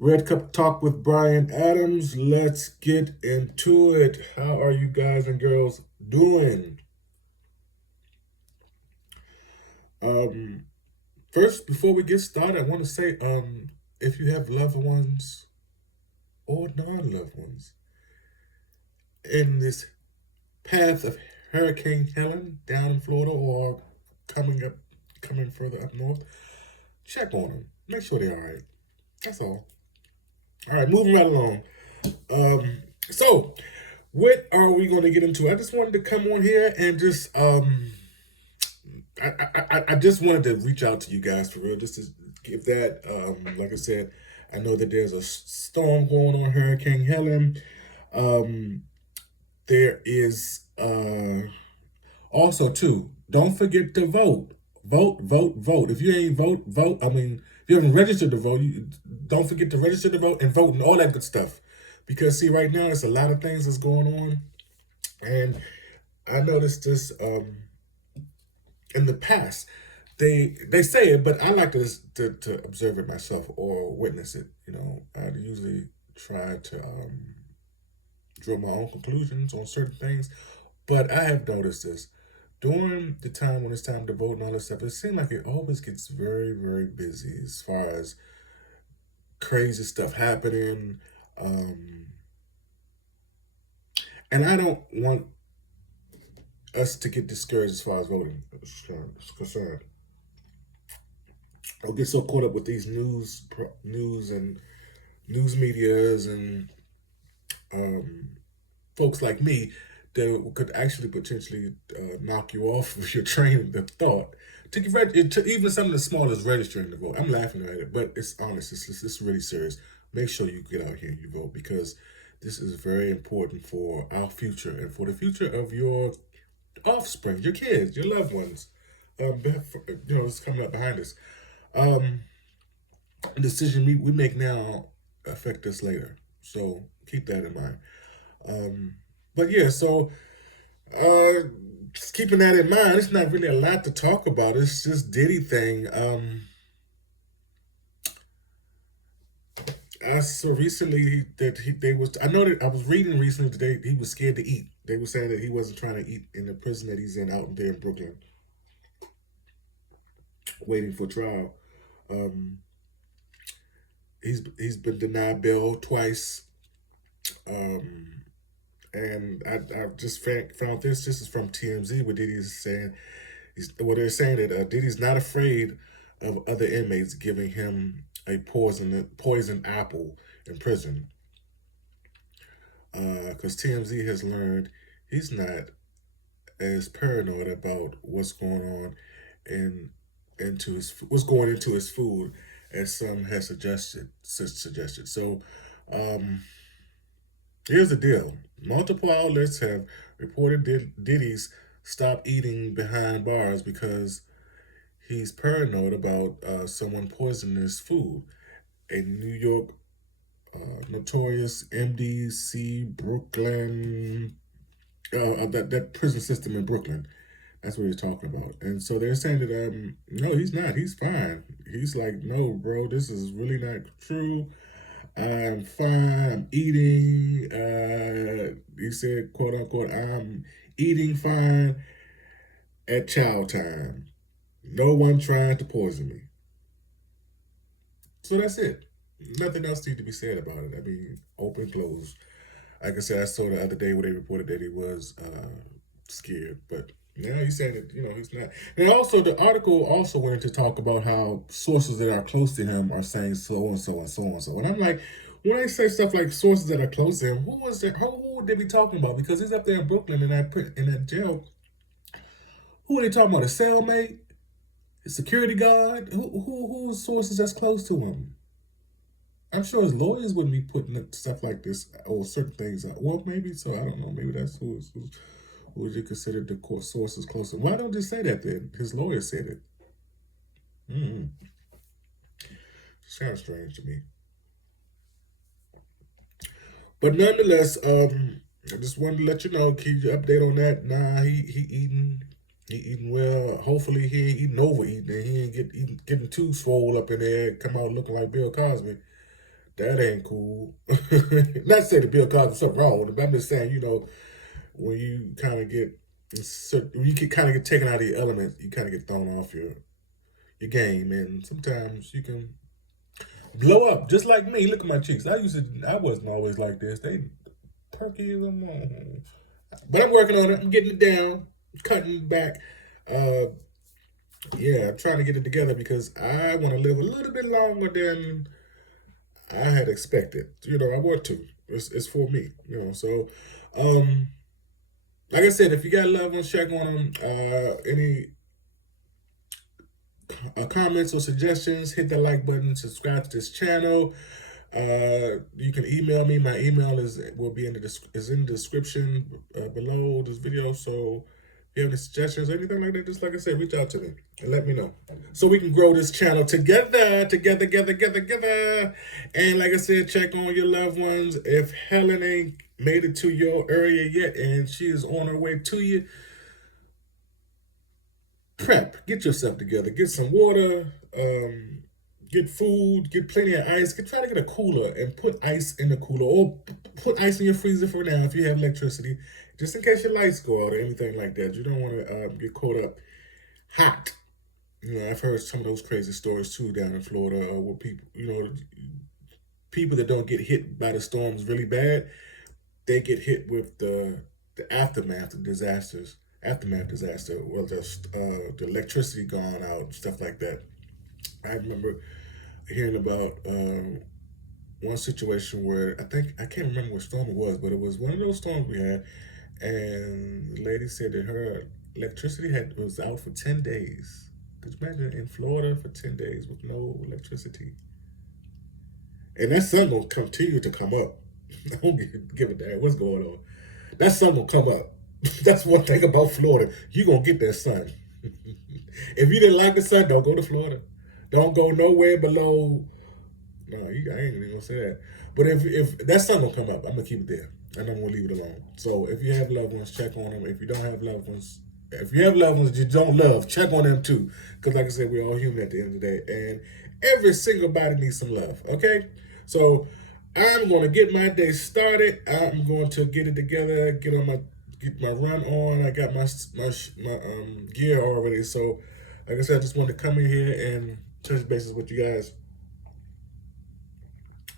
Red Cup Talk with Brian Adams. Let's get into it. How are you guys and girls doing? Um, First, before we get started, I want to say, if you have loved ones or non-loved ones in this path of Hurricane Helen down in Florida or coming up, coming further up north, check on them. Make sure they're all right. That's all. All right, moving right along. Um, so what are we going to get into? I just wanted to come on here and just I just wanted to reach out to you guys for real, just to give that like I said, I know that there's a storm going on, Hurricane Helen. Um, there is also too. Don't forget to vote. Vote, vote, vote. If you ain't vote. I mean, if you haven't registered to vote, you don't forget to register to vote and vote and all that good stuff. Because see, right now it's a lot of things that's going on, and I noticed this in the past. They say it, but I like to observe it myself or witness it. You know, I usually try to draw my own conclusions on certain things. But I have noticed this during the time when it's time to vote and all this stuff. It seems like it always gets very, very busy as far as crazy stuff happening. Um, and I don't want us to get discouraged as far as voting is concerned. I'll get so caught up with these news and news medias and um, folks like me that could actually potentially knock you off of your train of thought. To even something as small as registering to vote. I'm laughing at it, but it's honest. It's really serious. Make sure you get out here and you vote because this is very important for our future and for the future of your offspring, your kids, your loved ones. It's coming up behind us. Um, the decision we make now affect us later. So keep that in mind. Um, but yeah, so uh, just keeping that in mind, it's not really a lot to talk about. It's just Diddy thing. I saw recently that they was. I know that I was reading recently that he was scared to eat. They were saying that he wasn't trying to eat in the prison that he's in out there in Brooklyn, waiting for trial. Um, he's been denied bail twice. Um, and I just found this. This is from TMZ, where Diddy's saying they're saying that Diddy's not afraid of other inmates giving him a poison apple in prison, because TMZ has learned he's not as paranoid about what's going on in what's going into his food as some has suggested. So um, here's the deal: multiple outlets have reported Diddy's stop eating behind bars because he's paranoid about someone poisoning his food. A New York notorious MDC Brooklyn, that prison system in Brooklyn. That's what he's talking about. And so they're saying that no, he's not. He's fine. He's like, no, bro, this is really not true. I'm fine. I'm eating. He said, quote unquote, I'm eating fine at chow time. No one trying to poison me. So that's it. Nothing else needs to be said about it. I mean, open, close. Like I said, I saw the other day where they reported that he was scared, but now he's saying that he's not. And also, the article also wanted to talk about how sources that are close to him are saying so and so and so and so. And I'm like, when I say stuff like sources that are close to him, who was that? Who would they be talking about? Because he's up there in Brooklyn in that jail. Who are they talking about? A cellmate, a security guard? Who's sources that's close to him? I'm sure his lawyers wouldn't be putting stuff like this or certain things out. Well, maybe so. I don't know. Maybe that's who would you consider the court sources closer. Why don't they say that then? His lawyer said it. Mm-hmm. Sounds strange to me. But nonetheless, I just wanted to let you know, keep you update on that. Nah, he eating well. Hopefully he ain't eating overeating and he ain't getting too swole up in there, come out looking like Bill Cosby. that ain't cool. Not saying that Bill Cosby's something wrong with it, but I'm just saying, when you kind of get when you get kind of get taken out of your element, you kind of get thrown off your game, and sometimes you can blow up just like me. Look at my cheeks. I wasn't always like this. They perky as I'm, but I'm working on it. I'm getting it down, cutting it back. Uh, yeah, I'm trying to get it together because I want to live a little bit longer than I had expected. I want to. It's for me. So, um, like I said, if you got loved ones, check on them. Any comments or suggestions, hit that like button, subscribe to this channel. You can email me. My email will be in the description below this video. So if you have any suggestions or anything like that, just like I said, reach out to me and let me know so we can grow this channel together. And like I said, check on your loved ones. If Helen ain't made it to your area yet and she is on her way to you, prep. Get yourself together. Get some water. Get food. Get plenty of ice. Try to get a cooler and put ice in the cooler, or put ice in your freezer for now if you have electricity, just in case your lights go out or anything like that. You don't want to get caught up hot. I've heard some of those crazy stories too down in Florida, where people that don't get hit by the storms really bad, they get hit with the aftermath of disasters. Aftermath disaster, well, just the electricity gone out, stuff like that. I remember hearing about one situation where I can't remember what storm it was, but it was one of those storms we had, and the lady said that her electricity was out for 10 days. Could you imagine in Florida for 10 days with no electricity? And that sun gonna continue to come up. I don't give a damn what's going on. That sun gonna come up. That's one thing about Florida. You're going to get that sun. If you didn't like the sun, don't go to Florida. Don't go nowhere below. No, I ain't even going to say that. But if that sun going to come up, I'm going to keep it there. And I'm going to leave it alone. So if you have loved ones, check on them. If you don't have loved ones, if you have loved ones you don't love, check on them too. Because like I said, we're all human at the end of the day. And every single body needs some love. Okay? So I'm going to get my day started. I'm going to get it together, get my run on. I got my gear already. So, like I said, I just wanted to come in here and touch bases with you guys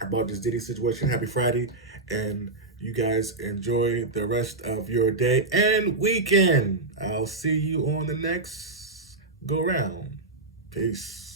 about this Diddy situation. Happy Friday, and you guys enjoy the rest of your day and weekend. I'll see you on the next go round. Peace.